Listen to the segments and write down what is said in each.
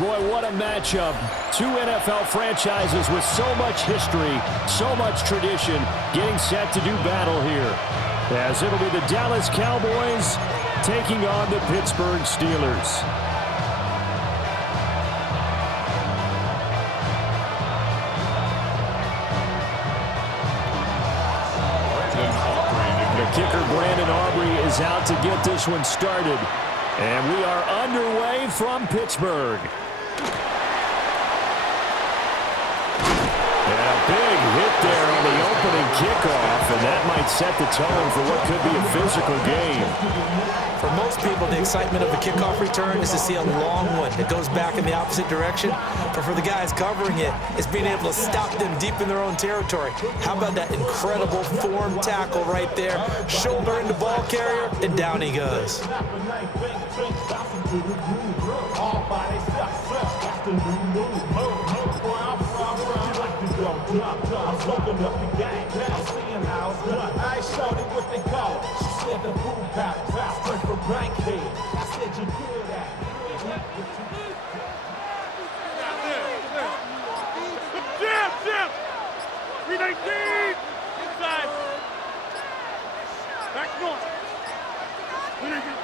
Boy, what a matchup. Two NFL franchises with so much history, so much tradition, getting set to do battle here. As it'll be the Dallas Cowboys taking on the Pittsburgh Steelers. The kicker, Brandon Aubrey, is out to get this one started. And we are underway from Pittsburgh. And a big hit there on the opening kickoff, and that might set the tone for what could be a physical game. For most people, the excitement of the kickoff return is to see a long one that goes back in the opposite direction. But for the guys covering it, it's being able to stop them deep in their own territory. How about that incredible form tackle right there? Shoulder into ball carrier, and down he goes.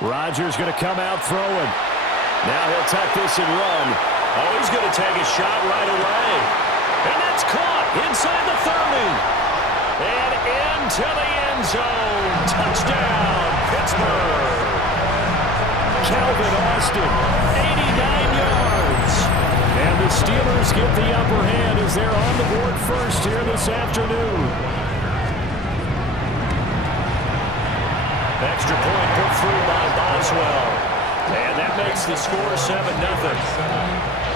Rodgers going to come out throwing. Now he'll tuck this and run. Oh, he's going to take a shot right away. And that's caught inside the 30. And into the end zone. Touchdown, Pittsburgh. Calvin Austin, 89 yards. And the Steelers get the upper hand as they're on the board first here this afternoon. Extra point put through by Boswell. And that makes the score 7-0.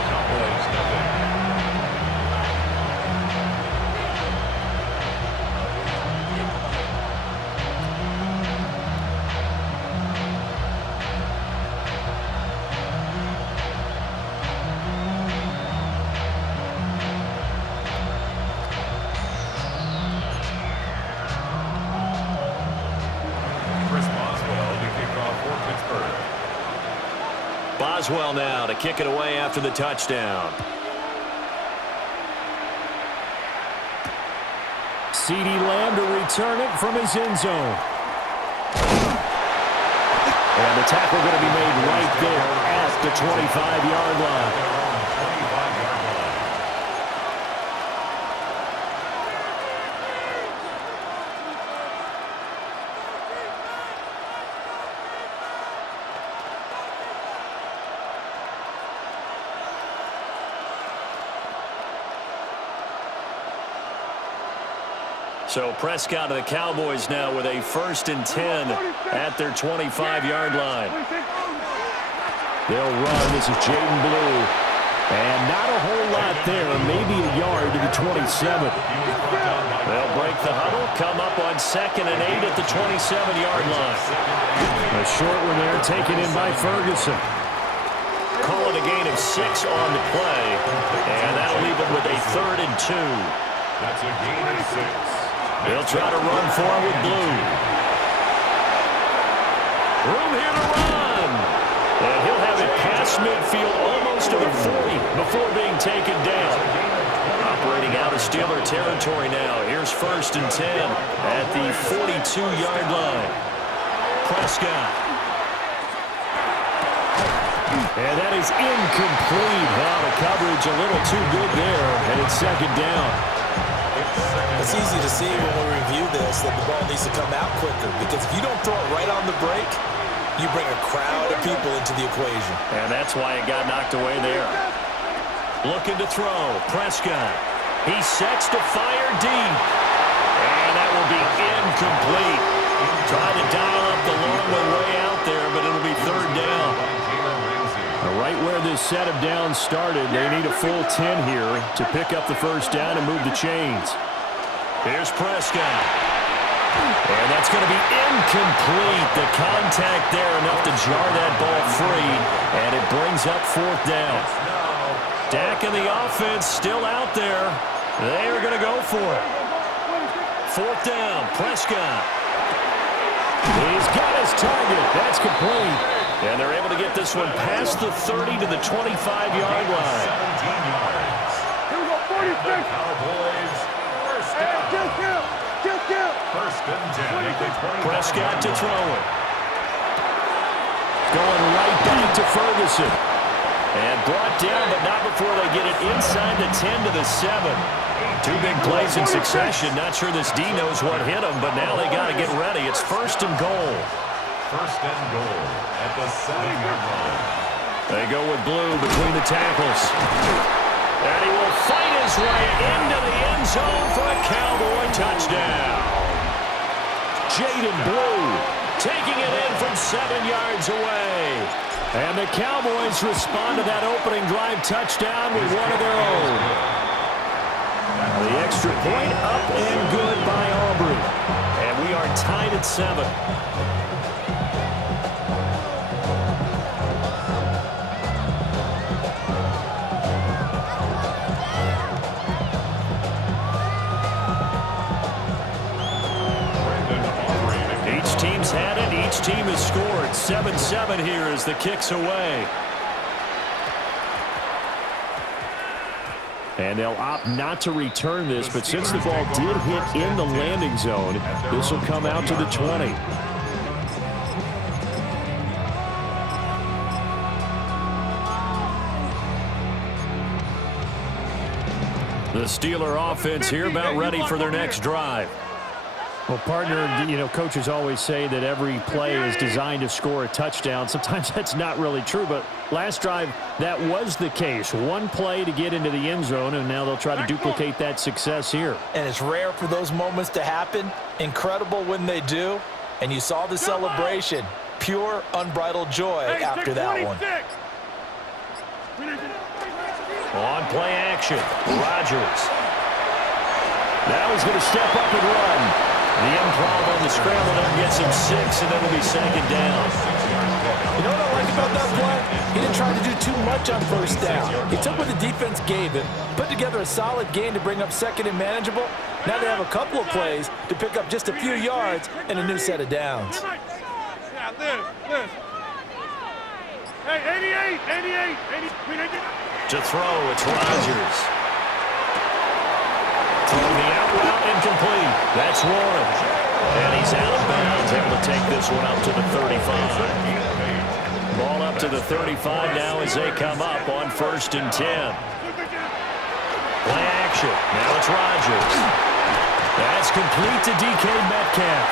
Boswell now to kick it away after the touchdown. CeeDee Lamb to return it from his end zone. And the tackle going to be made right there at the 25-yard line. So Prescott of the Cowboys now with a 1st and 10 at their 25-yard line. They'll run. This is Jaden Blue. And not a whole lot there. Maybe a yard to the 27. They'll break the huddle. Come up on 2nd and 8 at the 27-yard line. A short one there taken in by Ferguson. Call it a gain of 6 on the play. And that'll leave them with a 3rd and 2. That's a gain of 6. They'll try to run for it with Blue. Room here to run. And he'll have it past midfield almost to the 40 before being taken down. Operating out of Steeler territory now. Here's 1st and 10 at the 42-yard line. Prescott. And that is incomplete. Wow, the coverage a little too good there. And it's 2nd down. It's easy to see when we review this that the ball needs to come out quicker, because if you don't throw it right on the break, you bring a crowd of people into the equation. And that's why it got knocked away there. Looking to throw. Prescott. He sets to fire deep. And that will be incomplete. Trying to dial up the long way out there, but it'll be 3rd down. Right where this set of downs started, they need a full 10 here to pick up the 1st down and move the chains. Here's Prescott. And that's going to be incomplete. The contact there enough to jar that ball free. And it brings up 4th down. Dak and the offense still out there. They are going to go for it. 4th down, Prescott. He's got his target. That's complete. And they're able to get this one past the 30 to the 25-yard line. 17 yards. Here we go, 46. The Cowboys, first down. First and 10 at the 25. Prescott to throw it. Going right back to Ferguson. And brought down, but not before they get it inside the 10 to the 7. Two big plays in succession. Not sure this D knows what hit them, but now they got to get ready. It's first and goal. First and goal at the 7-yard line. They go with Blue between the tackles. And he will fight his way into the end zone for a Cowboy touchdown. Jaden Blue taking it in from 7 yards away. And the Cowboys respond to that opening drive touchdown with one of their own. The extra point up and good by Aubrey. And we are tied at 7. Had it. Each team has scored. 7-7 here as the kick's away. And they'll opt not to return this, but since the ball did hit in the landing zone, this will come out to the 20. The Steeler offense here about ready for their next drive. Well, partner, you know, coaches always say that every play is designed to score a touchdown. Sometimes that's not really true, but last drive, that was the case. One play to get into the end zone, and now they'll try to duplicate that success here. And it's rare for those moments to happen. Incredible when they do. And you saw the celebration. Pure, unbridled joy after that one. On play action, Rodgers. Now he's going to step up and run. The improv on the scramble there gets him 6, and it'll be second down. You know what I like about that play? He didn't try to do too much on first down. He took what the defense gave him, put together a solid game to bring up second and manageable. Now they have a couple of plays to pick up just a few yards and a new set of downs. Hey, 88. To throw, it's Rodgers. Throwing the out route incomplete. That's Warren. And he's out of bounds, able to take this one up to the 35. Ball up to the 35 now as they come up on first and 10. Play action. Now it's Rodgers. That's complete to DK Metcalf.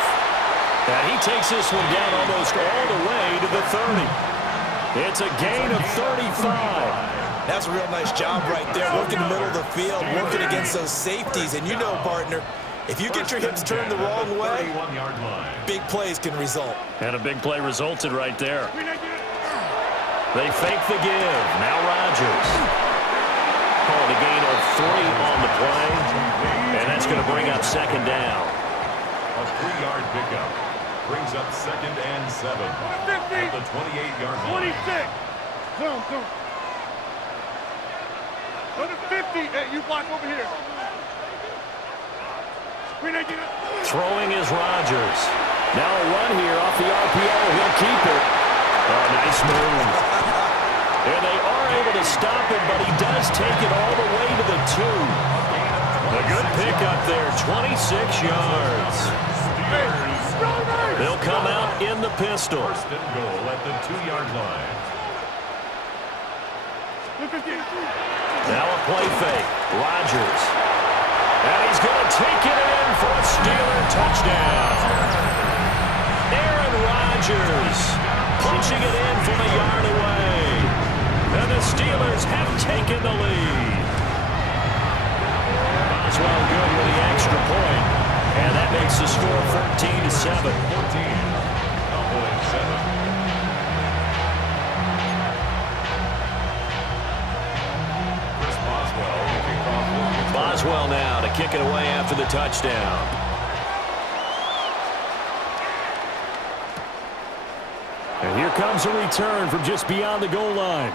And he takes this one down almost all the way to the 30. It's a gain of 35. That's a real nice job right there, working the middle of the field, working against those safeties. And you know, partner, if you get your hips turned the wrong way, big plays can result. And a big play resulted right there. They fake the give. Now Rodgers. Called a gain of 3 on the play. And that's going to bring up second down. A 3-yard pickup brings up second and 7 at the 28-yard line. 26. Zone. Go to 50. Hey, you block over here. Throwing is Rodgers. Now a run here off the RPO. He'll keep it. Oh, nice move. And they are able to stop him, but he does take it all the way to the 2. A good pickup there, 26 yards. They'll come out in the pistol. First and goal at the 2-yard line. Now a play fake. Rodgers. And he's going to take it in for a Steeler touchdown. Aaron Rodgers punching it in from a yard away. And the Steelers have taken the lead. Boswell good with the extra point. And that makes the score 14-7. 14. Cowboys 7. Boswell now to kick it away after the touchdown. And here comes a return from just beyond the goal line.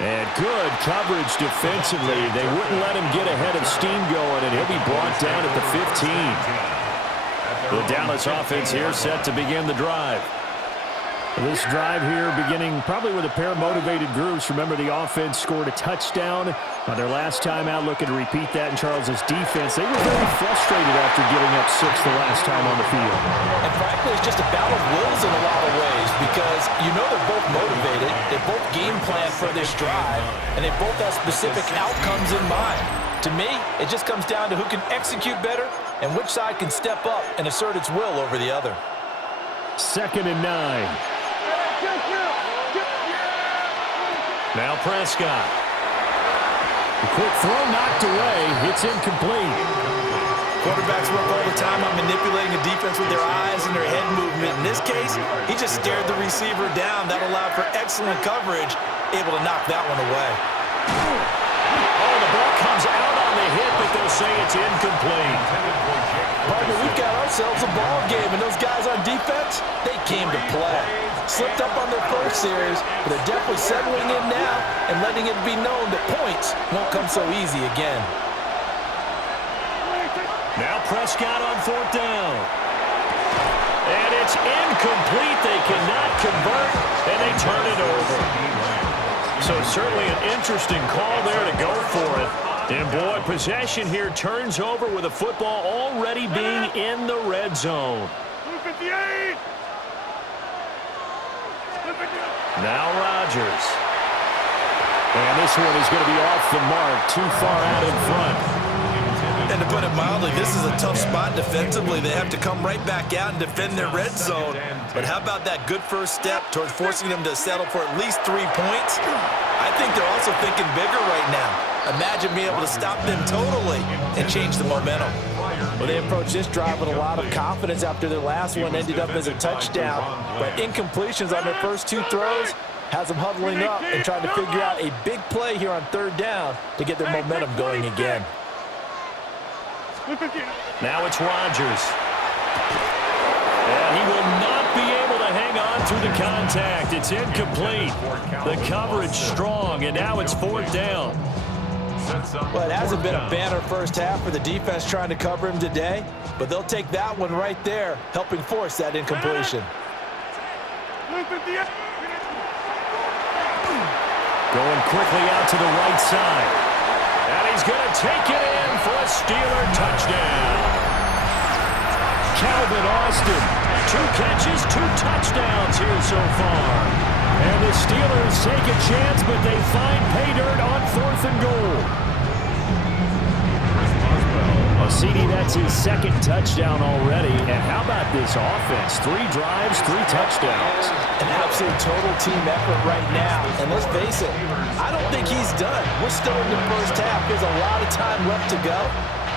And good coverage defensively. They wouldn't let him get ahead of steam going, and he'll be brought down at the 15. The Dallas offense here set to begin the drive. This drive here beginning probably with a pair of motivated groups. Remember, the offense scored a touchdown on their last time out, looking to repeat that in Charles's defense. They were very frustrated after giving up 6 the last time on the field. And frankly, it's just a battle of wills in a lot of ways because you know they're both motivated, they both game plan for this drive, and they both have specific outcomes in mind. To me, it just comes down to who can execute better and which side can step up and assert its will over the other. 2nd and 9. Now Prescott. A quick throw knocked away. It's incomplete. Quarterbacks work all the time on manipulating the defense with their eyes and their head movement. In this case, he just stared the receiver down. That allowed for excellent coverage, able to knock that one away. Oh, the ball comes out on the hit, but they'll say it's incomplete. Partner, we've got ourselves a ball game, and those guys on defense, they came to play. Slipped up on their first series, but they're definitely settling in now and letting it be known that points won't come so easy again. Now Prescott on 4th down. And it's incomplete. They cannot convert, and they turn it over. So certainly an interesting call there to go for it. And boy, possession here turns over with the football already being in the red zone. 58. Now Rodgers. And this one is going to be off the mark, too far out in front. And to put it mildly, this is a tough spot defensively. They have to come right back out and defend their red zone. But how about that good first step towards forcing them to settle for at least 3 points? I think they're also thinking bigger right now. Imagine being able to stop them totally and change the momentum. Well, they approached this drive with a lot of confidence after their last one ended up as a touchdown. But incompletions on their first 2 throws has them huddling up and trying to figure out a big play here on 3rd down to get their momentum going again. Now it's Rodgers. And he will not be able to hang on through the contact. It's incomplete. The coverage strong, and now it's 4th down. Well, it hasn't been a banner first half for the defense trying to cover him today, but they'll take that one right there, helping force that incompletion. Going quickly out to the right side. And he's going to take it in for a Steeler touchdown. Calvin Austin, 2 catches, 2 touchdowns here so far. And the Steelers take a chance, but they find pay dirt on 4th and goal. CD, that's his 2nd touchdown already. And how about this offense? 3 drives, 3 touchdowns. An absolute total team effort right now. And let's face it, I don't think he's done. We're still in the first half. There's a lot of time left to go.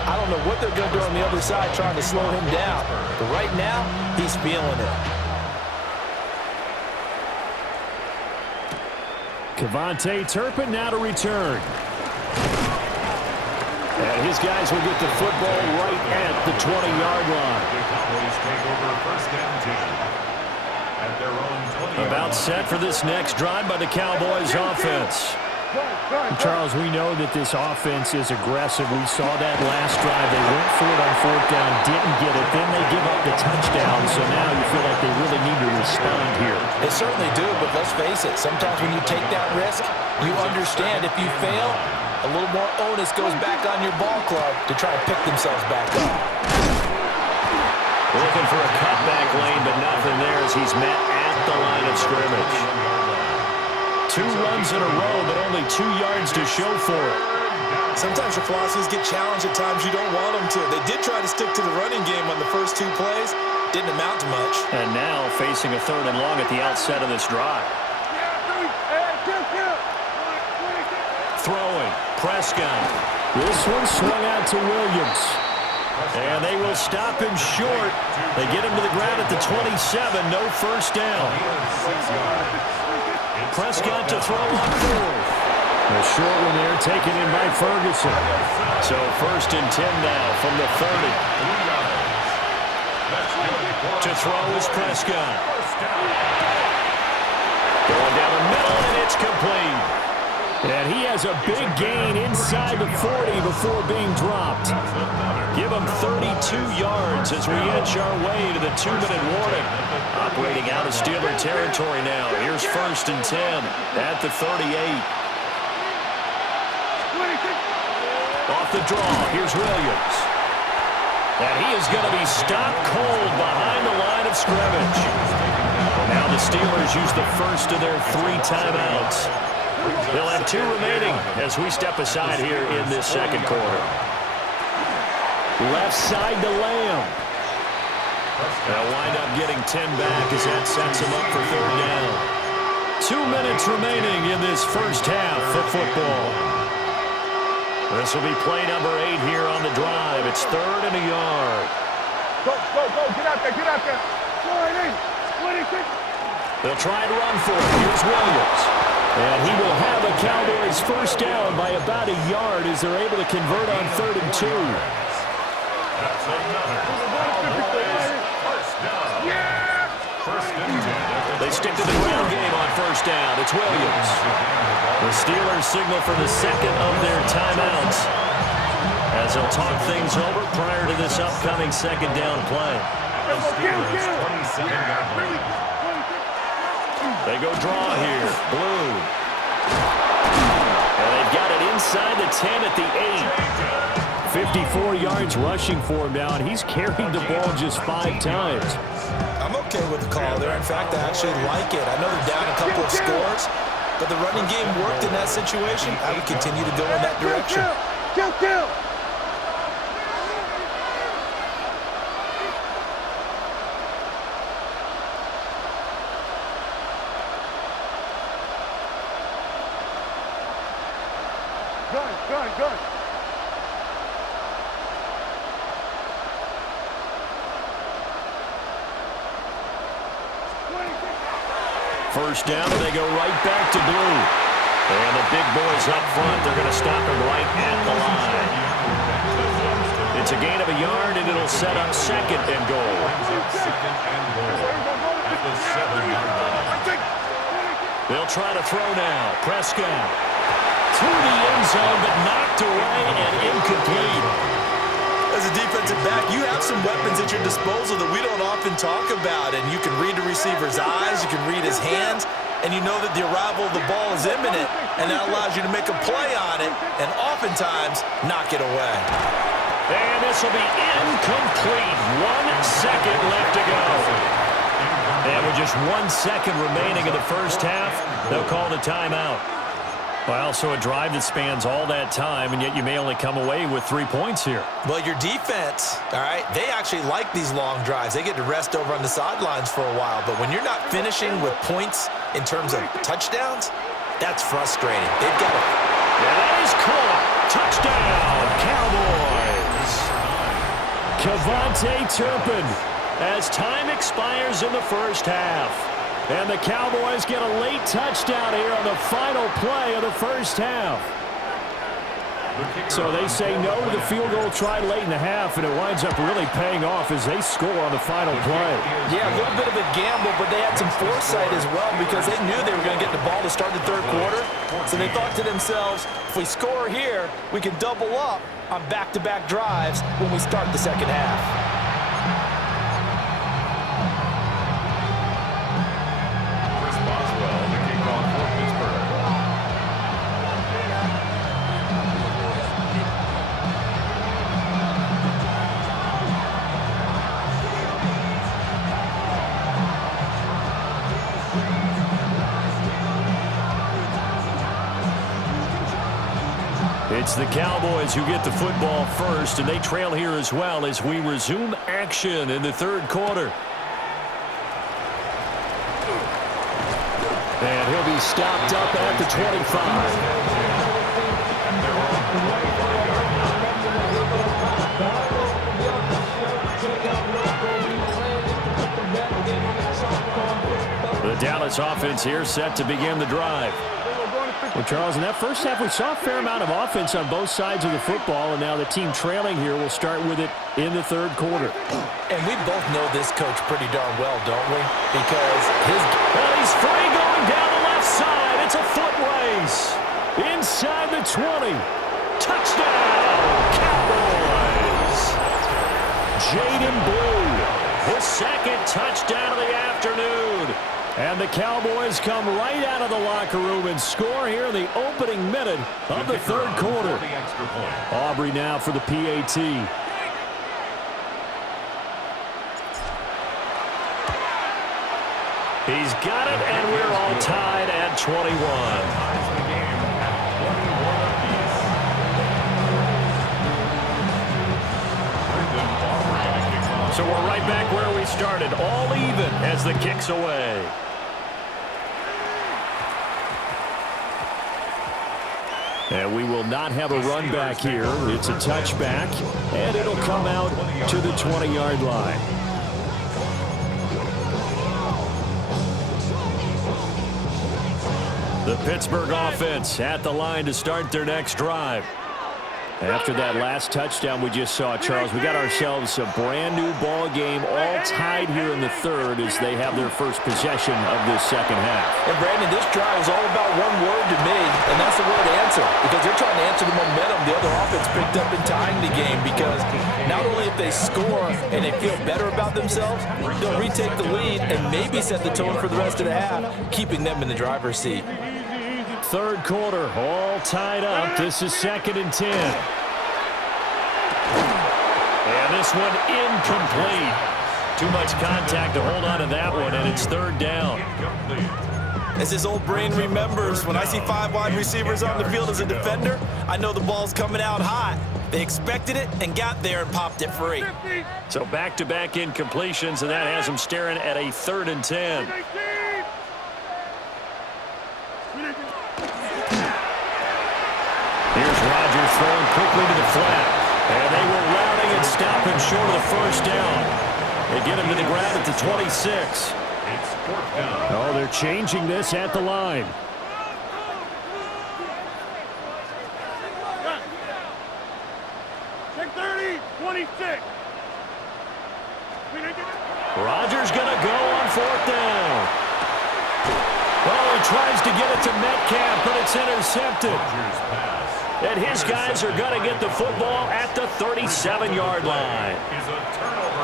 I don't know what they're going to do on the other side trying to slow him down. But right now, he's feeling it. Kevontae Turpin now to return. And his guys will get the football right at the 20-yard line. Cowboys take over 1st and 10 at their own 20. About set for this next drive by the Cowboys offense. Charles, we know that this offense is aggressive. We saw that last drive. They went for it on 4th down, didn't get it. Then they give up the touchdown. So now you feel like they really need to respond here. They certainly do, but let's face it. Sometimes when you take that risk, you understand if you fail, a little more onus goes back on your ball club to try and pick themselves back up. Looking for a cutback lane, but nothing there as he's met at the line of scrimmage. 2 runs in a row, but only 2 yards to show for it. Sometimes your philosophies get challenged at times you don't want them to. They did try to stick to the running game on the first 2 plays. Didn't amount to much. And now facing a 3rd and long at the outset of this drive. Throwing. Prescott. This one swung out to Williams. And they will stop him short. They get him to the ground at the 27. No first down. Prescott to throw on 4th. A short one there taken in by Ferguson. So 1st and 10 now from the 30. To throw is Prescott. Going down the middle, and it's complete. And he has a big gain inside the 40 before being dropped. Give him 32 yards as we inch our way to the 2-minute warning. Operating out of Steeler territory now. Here's 1st and 10 at the 38. Off the draw, here's Williams. And he is going to be stopped cold behind the line of scrimmage. Now the Steelers use the first of their 3 timeouts. They'll have 2 remaining as we step aside here in this second quarter. Left side to Lamb. They'll wind up getting 10 back as that sets them up for 3rd down. 2 minutes remaining in this first half of football. This will be play number 8 here on the drive. It's 3rd and a yard. Go, get out there. 26. They'll try and run for it. Here's Williams. And he will have a Cowboys first down by about a yard as they're able to convert on 3rd and 2. That's another Cowboys first down. First and 10. They stick to the ground game on first down. It's Williams. The Steelers signal for the second of their timeouts as they'll talk things over prior to this upcoming second down play. The Steelers 27-yard line. They go draw here. Blue. And they've got it inside the 10 at the 8. 54 yards rushing for him now, and he's carried the ball just 5 times. I'm okay with the call there. In fact, I actually like it. I know they're down a couple of scores, but the running game worked in that situation. I would continue to go in that direction. Kill. Gun. First down, and they go right back to Blue. And the big boys up front, they're going to stop him right at the line. It's a gain of a yard, and it'll set up 2nd and goal. Second and goal at the 7-yard line. They'll try to throw now. Prescott to the end zone, but knocked away and incomplete. As a defensive back, you have some weapons at your disposal that we don't often talk about, and you can read the receiver's eyes, you can read his hands, and you know that the arrival of the ball is imminent, and that allows you to make a play on it and oftentimes knock it away. And this will be incomplete. 1 second left to go. And with just 1 second remaining in the first half, they'll call the timeout. Well, so a drive that spans all that time, and yet you may only come away with 3 points here. Well, your defense, all right, they actually like these long drives. They get to rest over on the sidelines for a while. But when you're not finishing with points in terms of touchdowns, that's frustrating. They've got to... Yeah, that is caught. Touchdown, Cowboys. Kevontae Turpin as time expires in the first half. And the Cowboys get a late touchdown here on the final play of the first half. So they say no to the field goal try late in the half, and it winds up really paying off as they score on the final play. Yeah, a little bit of a gamble, but they had some foresight as well because they knew they were going to get the ball to start the 3rd quarter. So they thought to themselves, if we score here, we can double up on back-to-back drives when we start the second half. It's the Cowboys who get the football first, and they trail here as well as we resume action in the 3rd quarter. And he'll be stopped up at the 25. The Dallas offense here set to begin the drive. Well, Charles, in that first half, we saw a fair amount of offense on both sides of the football, and now the team trailing here will start with it in the 3rd quarter. And we both know this coach pretty darn well, don't we? Because he's free going down the left side. It's a foot race. inside the 20. Touchdown, Cowboys. Jaden Blue, his second touchdown of the afternoon. And the Cowboys come right out of the locker room and score here in the opening minute of the third quarter. Aubrey now for the PAT. He's got it, and we're all tied at 21. So we're right back where we started, all even as the kick's away. And we will not have a run back here. It's a touchback, and it'll come out to the 20-yard line. The Pittsburgh offense at the line to start their next drive. After that last touchdown we just saw, Charles, we got ourselves a brand new ball game, all tied here in the third as they have their first possession of this second half. And Brandon, this drive is all about one word to me, and that's the word answer, because they're trying to answer the momentum the other offense picked up in tying the game, because not only if they score and they feel better about themselves, they'll retake the lead and maybe set the tone for the rest of the half, keeping them in the driver's seat. Third quarter, all tied up. This is 2nd and 10. And this one incomplete. Too much contact to hold on to that one, and it's third down. As his old brain remembers, when I see 5 wide receivers on the field as a defender, I know the ball's coming out hot. They expected it and got there and popped it free. So back-to-back incompletions, and that has them staring at a 3rd and 10. Here's Rodgers throwing quickly to the flat. And they were routing and stopping short of the first down. They get him to the ground at the 26. Oh, they're changing this at the line. Check 30, 26. Rodgers going to go on 4th down. Oh, he tries to get it to Metcalf, but it's intercepted. And his guys are going to get the football at the 37-yard line.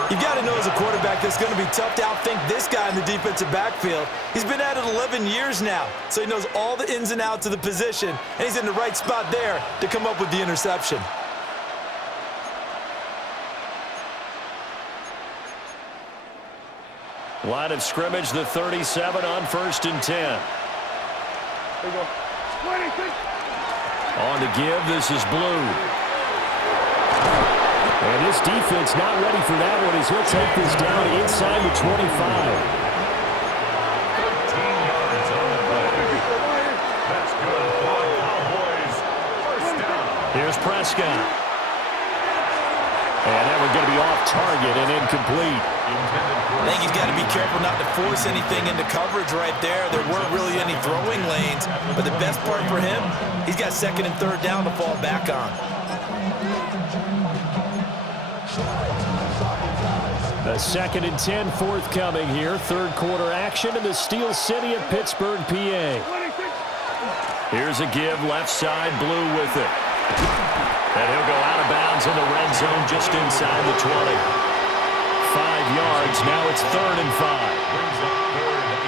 You've got to know as a quarterback that's going to be tough to outthink this guy in the defensive backfield. He's been at it 11 years now, so he knows all the ins and outs of the position, and he's in the right spot there to come up with the interception. Line of scrimmage, the 37 on 1st and 10. There you go. 26. On to give, this is Blue. And this defense not ready for that one as he'll take this down inside the 25. 13 yards on the play. That's good for the Cowboys. First down. Here's Prescott. And that one's going to be off target and incomplete. I think he's got to be careful not to force anything into coverage right there. There weren't really any throwing lanes, but the best part for him, he's got 2nd and 3rd down to fall back on. A 2nd and 10 forthcoming here. Third quarter action in the Steel City of Pittsburgh, PA. Here's a give, left side, Blue with it. And he'll go out of bounds in the red zone just inside the 20. 5 yards, now it's 3rd and 5. Brings up 3rd and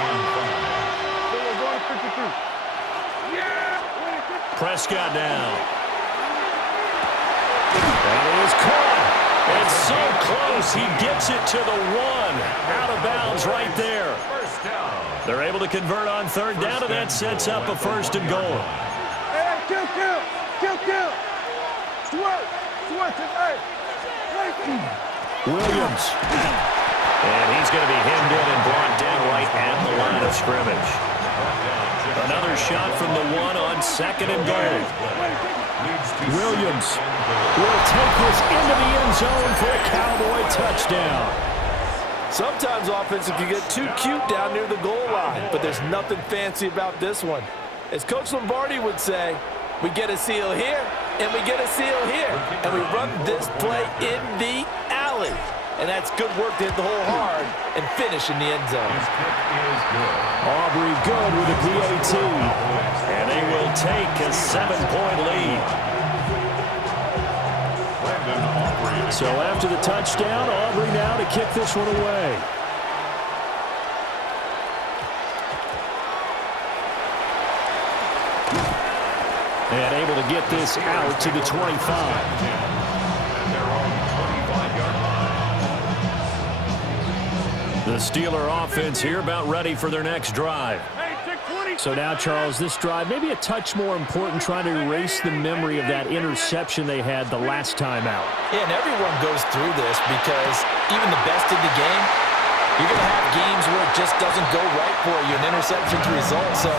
5. Prescott now. And it is caught. It's so close, he gets it to the 1. Out of bounds right there. First down. They're able to convert on 3rd down, and that sets up a 1st and goal. Hey, kill. Switch it, hey. Williams. And he's going to be hemmed in and brought down right at the line of scrimmage. Another shot from the 1 on 2nd and goal. Williams will take this into the end zone for a Cowboy touchdown. Sometimes offensive can get too cute down near the goal line, but there's nothing fancy about this one. As Coach Lombardi would say, we get a seal here, and we get a seal here, and we run this play in the alley. and that's good work to hit the hole hard and finish in the end zone. His kick is good. Aubrey good with a PAT. And they will take a 7-point lead. So after the touchdown, Aubrey now to kick this one away. And able to get this out to the 25. The Steeler offense here about ready for their next drive. So now, Charles, this drive maybe a touch more important, trying to erase the memory of that interception they had the last time out. Yeah, and everyone goes through this because even the best in the game, you're going to have games where it just doesn't go right for you, and interceptions result. So,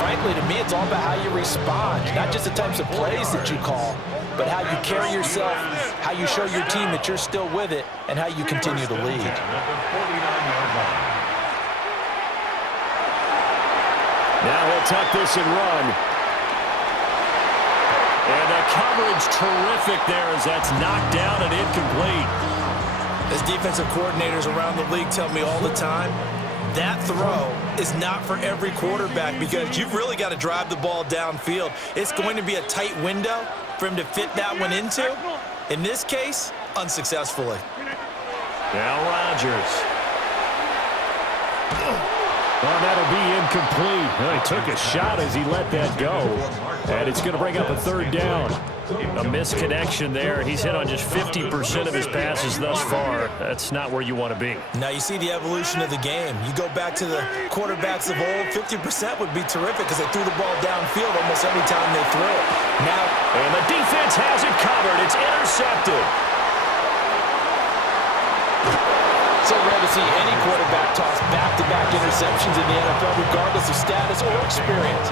frankly, to me, it's all about how you respond, not just the types of plays that you call, but how you carry yourself, how you show your team that you're still with it, and how you continue to lead. Now he'll tuck this and run. And the coverage terrific there as that's knocked down and incomplete. As defensive coordinators around the league tell me all the time, that throw is not for every quarterback because you've really got to drive the ball downfield. It's going to be a tight window for him to fit that one into. In this case, unsuccessfully. Now Rodgers. Well, that'll be incomplete. Well, he took a shot as he let that go. And it's going to bring up a third down. A misconnection there. He's hit on just 50% of his passes thus far. That's not where you want to be. Now you see the evolution of the game. You go back to the quarterbacks of old, 50% would be terrific because they threw the ball downfield almost every time they threw it. Now, and the defense has it covered. It's intercepted. So rare to see any quarterback toss back-to-back interceptions in the NFL, regardless of status or experience.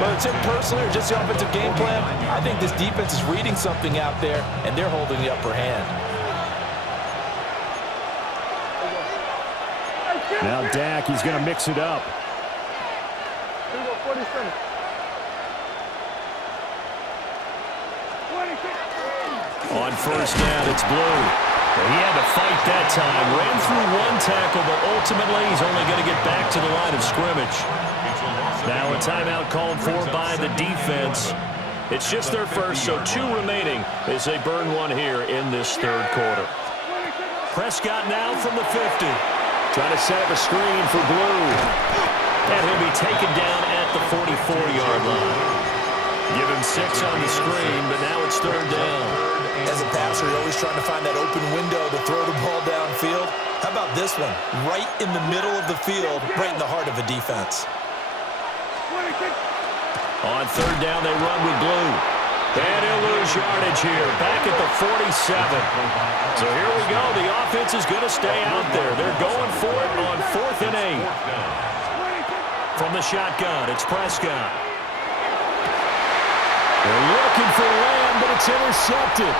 Whether it's him personally or just the offensive game plan, I think this defense is reading something out there, and they're holding the upper hand. Now Dak, he's going to mix it up. On first down, it's Blue. He had to fight that time. Ran through one tackle, but ultimately he's only going to get back to the line of scrimmage. Now a timeout called for by the defense. It's just their first, so 2 remaining as they burn one here in this third quarter. Prescott now from the 50. Trying to set up a screen for Blue. And he'll be taken down at the 44-yard line. Give him 6 on the screen, but now it's third down. As a passer, you're always trying to find that open window to throw the ball downfield. How about this one? Right in the middle of the field, right in the heart of a defense. On third down, they run with Blue. And he'll lose yardage here, back at the 47. So here we go. The offense is going to stay out there. They're going for it on 4th and 8. From the shotgun, it's Prescott. They're looking for Lamb, but it's intercepted.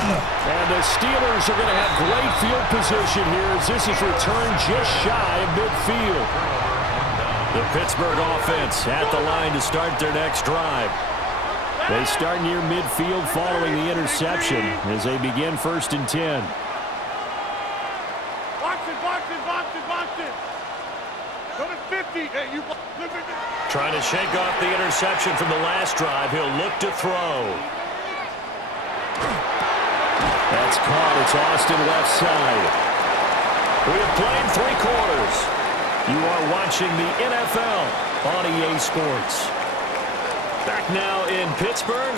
And the Steelers are going to have great field position here as this is returned just shy of midfield. The Pittsburgh offense at the line to start their next drive. They start near midfield following the interception as they begin 1st and 10. Box it. Go to 50. Hey, you. Trying to shake off the interception from the last drive. He'll look to throw. That's caught. It's Austin left side. We have played 3 quarters. You are watching the NFL on EA Sports. Back now in Pittsburgh.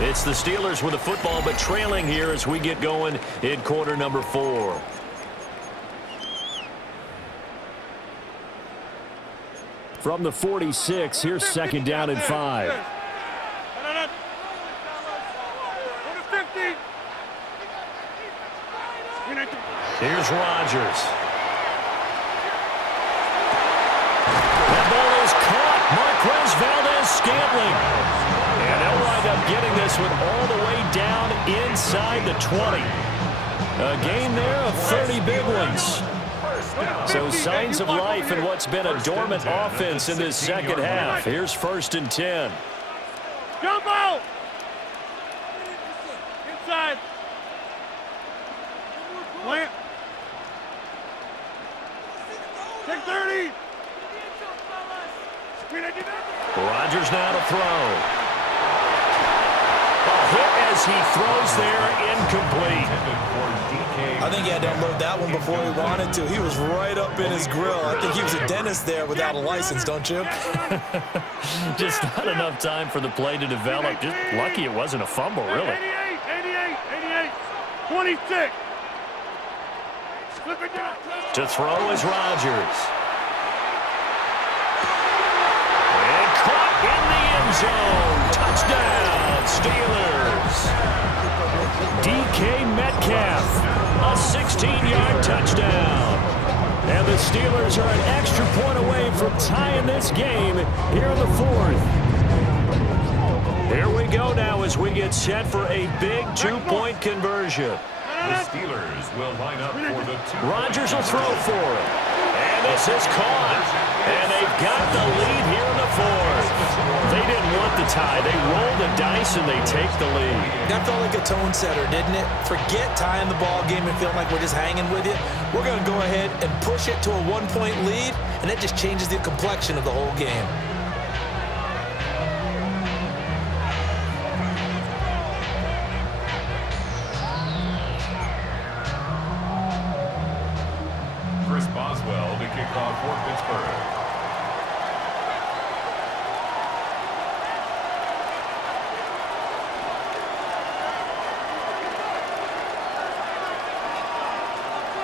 It's the Steelers with the football, but trailing here as we get going in quarter number 4. From the 46, here's 2nd down and 5. Here's Rodgers. That ball is caught. Marquez Valdes-Scantling. And they'll wind up getting this one all the way down inside the 20. A gain there of 30 big ones. So signs of life in what's been a dormant offense in this second half. Here's 1st and 10. Jump out! Inside. Plant. Take 30. Rodgers now to throw. A hit as he throws there, incomplete. I think he had to unload that one before he wanted to. He was right up in his grill. I think he was a dentist there without a license, don't you? Just not enough time for the play to develop. Just lucky it wasn't a fumble, really. 88, 26. To throw is Rodgers. And caught in the end zone. Touchdown, Steelers. DK Metcalf, a 16-yard touchdown. And the Steelers are an extra point away from tying this game here in the fourth. Here we go now as we get set for a big two-point conversion. The Steelers will line up for the two. Rodgers will throw for it. And this is caught. And they've got the lead here in the fourth. They didn't want the tie. They rolled the dice and they take the lead. That felt like a tone setter, didn't it? Forget tying the ball game and feeling like we're just hanging with you. We're going to go ahead and push it to a one-point lead, and that just changes the complexion of the whole game. Boswell to kick off for Pittsburgh.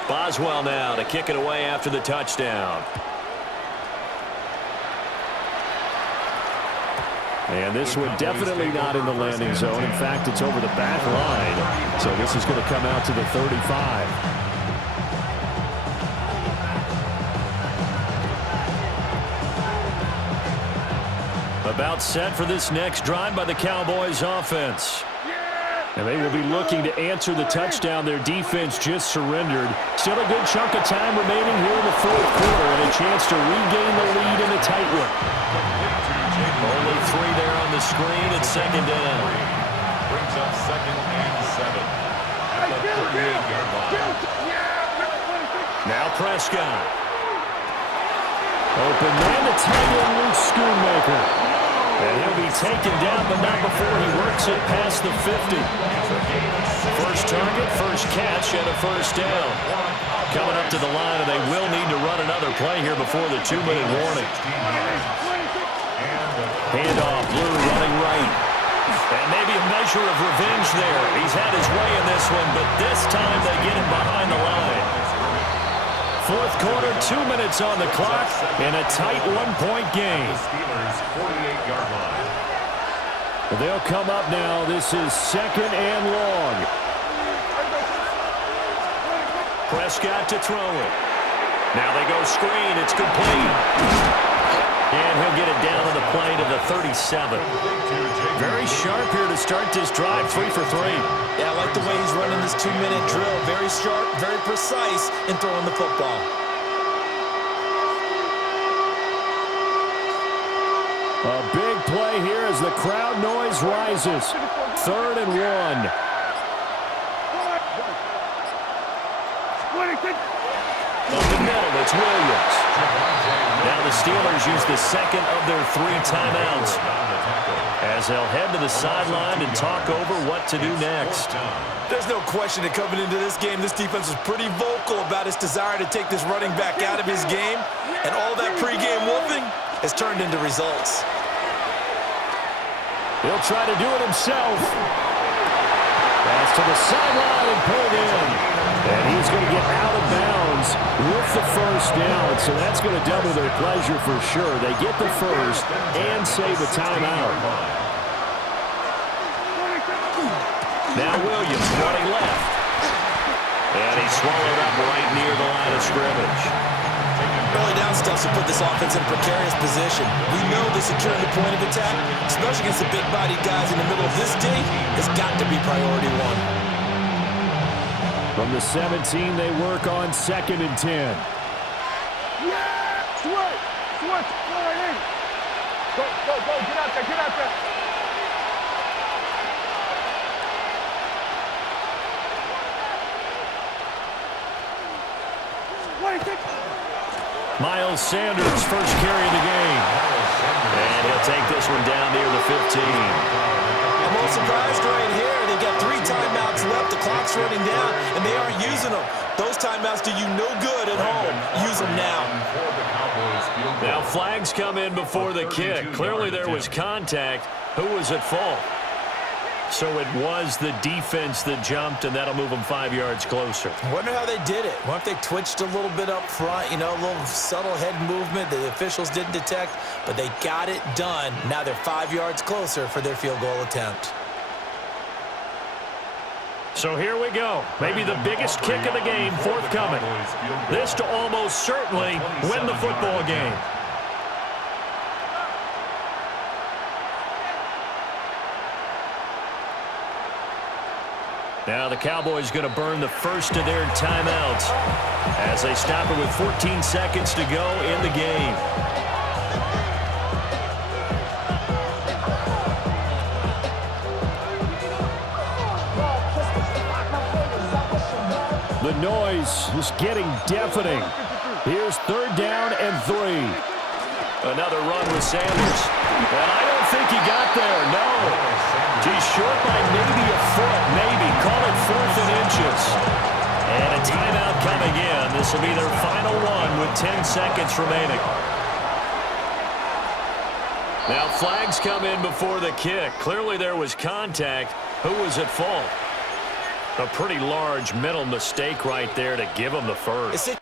Boswell now to kick it away after the touchdown. And this one definitely not in the landing zone. In fact, it's over the back line. So this is going to come out to the 35. About set for this next drive by the Cowboys offense. And they will be looking to answer the touchdown their defense just surrendered. Still a good chunk of time remaining here in the fourth quarter and a chance to regain the lead in a tight one. Only 3 there on the screen at second down. Brings up 2nd and 7 at the 38-yard line. Now Prescott. Open man to tight end Luke Schoonmaker. And he'll be taken down, but not before he works it past the 50. First target, first catch, and a first down. Coming up to the line, and they will need to run another play here before the 2-minute warning. Handoff, Blue running right. And maybe a measure of revenge there. He's had his way in this one, but this time they get him behind the line. Fourth quarter, 2 minutes on the clock, and a tight one-point game. Steelers 48-yard line. They'll come up now. This is second and long. Prescott to throw it. Now they go screen. It's complete. And he'll get it down on the play to the 37. Very sharp here to start this drive, 3 for 3. Yeah, I like the way he's running this 2-minute drill. Very sharp, very precise in throwing the football. A big play here as the crowd noise rises. 3rd and 1. Up the middle, it's Williams. Now the Steelers use the second of their 3 timeouts as they'll head to the sideline and talk over what to do next. There's no question that coming into this game, this defense was pretty vocal about its desire to take this running back out of his game, and all that pregame whooping has turned into results. He'll try to do it himself. Pass to the sideline and pulled in. And he's going to get out of bounds with the first down. So that's going to double their pleasure for sure. They get the first and save a timeout. Now Williams running left. And he's swallowed up right near the line of scrimmage. Early down stuff to put this offense in a precarious position. We know that securing the point of attack, especially against the big-bodied guys in the middle of this day, has got to be priority 1. From the 17, they work on 2nd and 10. Yeah! Switch! Switch! Go, go, go! Get out there! Get out there! Miles Sanders, first carry of the game. And he'll take this one down near the 15. I'm a little surprised right here. They've got 3 timeouts left. The clock's running down, and they aren't using them. Those timeouts do you no good at home. Use them now. Now flags come in before the kick. Clearly there was contact. Who was at fault? So it was the defense that jumped, and that'll move them 5 yards closer. I wonder how they did it. I wonder if they twitched a little bit up front, you know, a little subtle head movement that the officials didn't detect, but they got it done. Now they're 5 yards closer for their field goal attempt. So here we go. Maybe the biggest kick of the game forthcoming. This to almost certainly win the football game. Now the Cowboys going to burn the first of their timeouts as they stop it with 14 seconds to go in the game. The noise is getting deafening. Here's 3rd down and 3. Another run with Sanders. And I don't think he got there, no. He's short by maybe a foot, maybe. Call it 4th and inches. And a timeout coming in. This will be their final one with 10 seconds remaining. Now flags come in before the kick. Clearly there was contact. Who was at fault? A pretty large mental mistake right there to give them the first.